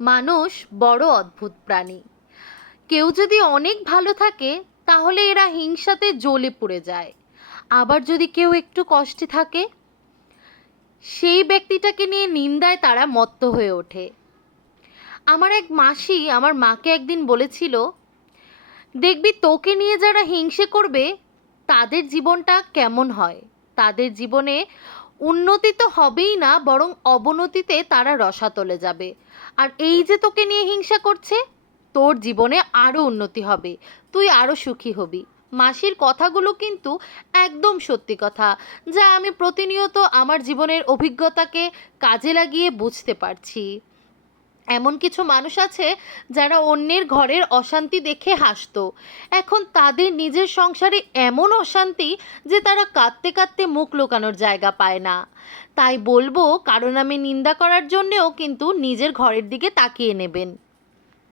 মানুষ বড় অদ্ভুত প্রাণী। কেউ যদি অনেক ভালো থাকে তাহলে এরা হিংসাতে জ্বলে পুড়ে যায়। আবার যদি কেউ একটু কষ্টে থাকে সেই ব্যক্তিটাকে নিয়ে নিন্দায় তারা মত্ত হয়ে ওঠে। আমার এক মাসি আমার মাকে একদিন বলেছিল, দেখবি তোকে নিয়ে যারা হিংসে করবে তাদের জীবনটা কেমন হয়। তাদের জীবনে উন্নতি তো হবেই না, বরং অবনতিতে তারা রসাতলে যাবে। আর এই যে তোকে নিয়ে হিংসা করছে, তোর জীবনে আরও উন্নতি হবে, তুই আরও সুখী হবি। মাসির কথাগুলো কিন্তু একদম সত্যি কথা, যা আমি প্রতিনিয়ত আমার জীবনের অভিজ্ঞতাকে কাজে লাগিয়ে বুঝতে পারছি। এমন কিছু মানুষ আছে যারা অন্যের ঘরের অশান্তি দেখে হাসতো, এখন তাদের নিজের সংসারে এমন অশান্তি যে তারা কাঁদতে কাঁদতে মুখ লুকানোর জায়গা পায় না। তাই বলবো, কারো নামে নিন্দা করার জন্যেও কিন্তু নিজের ঘরের দিকে তাকিয়ে নেবেন।